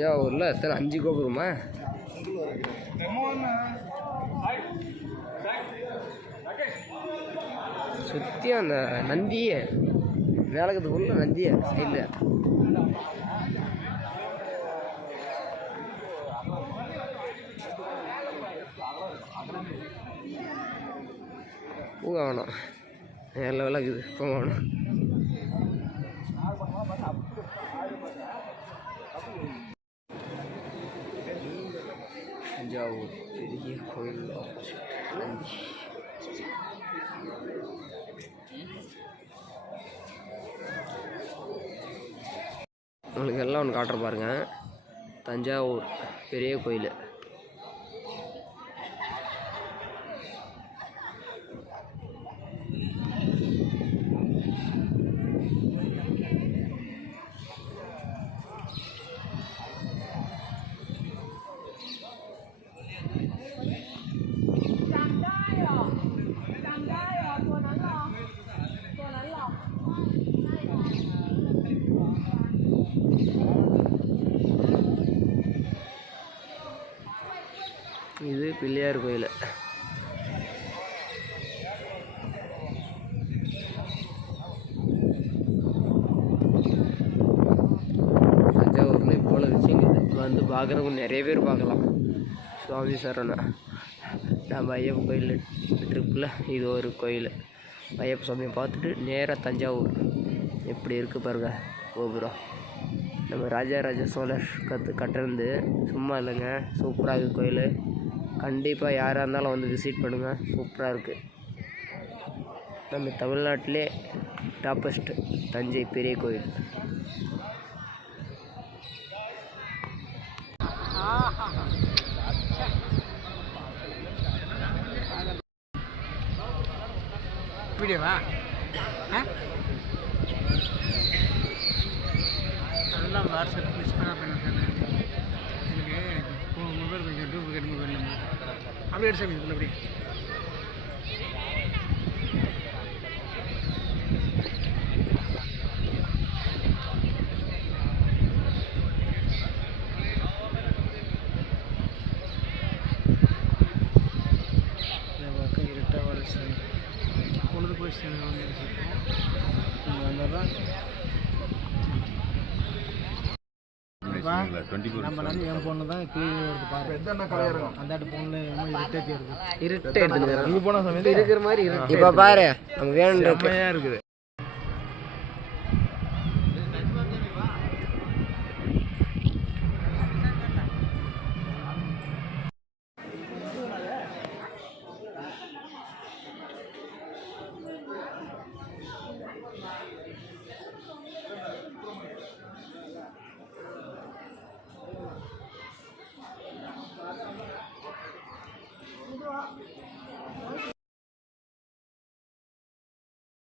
தஞ்சாவூரில் எத்தனை 5 கோபுரமா? சுற்றி அந்த நந்தியை வேலைக்கிறதுக்குள்ள நந்தியை சைடில் பூங்கா வேணும், எல்லாம் விளக்குது பூங்கா வேணும். தஞ்சாவூர் பெரிய கோயில் நந்தி. உங்களுக்கு எல்லாம் ஒன்று காட்டுற பாருங்க, தஞ்சாவூர் பெரிய கோயில். இது பிள்ளையார் கோயில். தஞ்சாவூரில் இப்போ விஷயங்கள் வந்து பார்க்குறவங்க நிறைய பேர் பார்க்கலாம். சுவாமி சரணம் நம்ம ஐயப்ப கோயில் ட்ரிப்பில் இது ஒரு கோயில். ஐயப்ப சுவாமியை பார்த்துட்டு நேராக தஞ்சாவூர் எப்படி இருக்குது பாருங்க கோபுரம். நம்ம ராஜராஜ சோழர் கட்டிருந்து சும்மா இல்லைங்க, சூப்பராக இருக்குது கோயில். கண்டிப்பாக யாராக இருந்தாலும் வந்து விசிட் பண்ணுங்கள், சூப்பராக இருக்குது. நம்ம தமிழ்நாட்டிலே டாப்பஸ்ட் தஞ்சை பெரிய கோயில். வீடியோவா நல்லா வாட்ஸ்அப் மிஸ் பண்ண எனக்கு மொபைல் கொஞ்சம் டூப்ளிகேட் மொபைல் நம்பர் அப்படி எடுத்து சாமி அப்படி இருட்டாக வர சார் பொழுது போய் வந்துடுறோம். நம்ம வந்து என் பொண்ணு தான் அந்த பொண்ணுல இருட்டே இருக்கிற மாதிரி இப்போ பாரு நம்ம வேணும் இருக்குது.